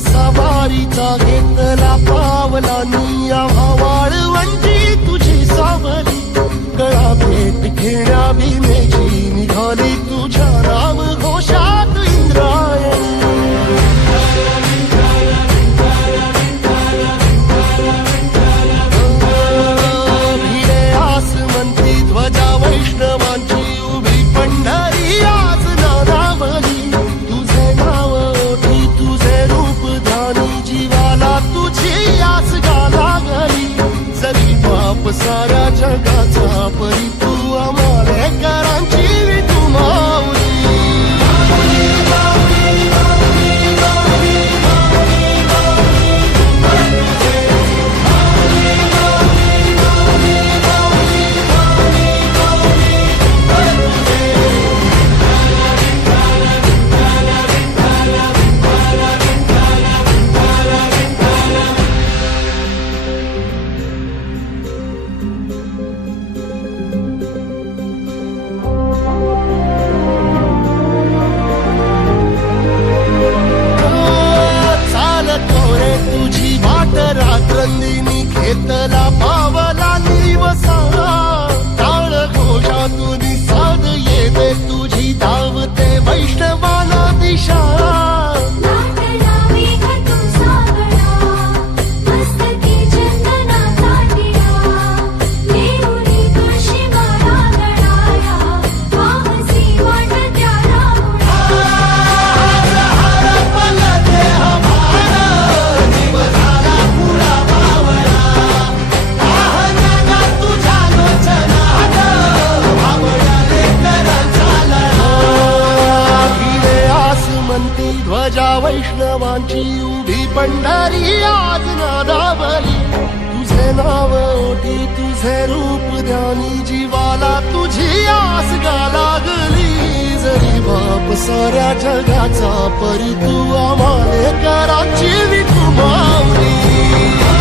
सवारीचा घेतला पावलांनी आम्हा वाळवंटी तुझी सावली गळा भेट घेण्या भीमेची निघाली तुझ्या राम घोषात इंद्रायणी भिडे आसमंती ध्वजा वैष्णवांची उभी पंढरी आज नानावली तुझे नाव ओठी तुझे रूप ध्यानी जीवाला तुझी आस गाला गली जरी बाप साऱ्या जगाचा परी तू आम्हाले करांची तू माऊली रात्रंदिनी घेतला पावला निवसा टाळ घोषातून साध येते तुझी धावते वैष्णवाला दिशा ध्वजा वैष्णवांची उभी पंढरी आज नादावली तुझे नाव ओठी तुझे रूप ध्यानी जीवाला तुझी आस गा लागली जरी बाप साऱ्या जगाचा परी तू आम्हाले कराची तू माऊली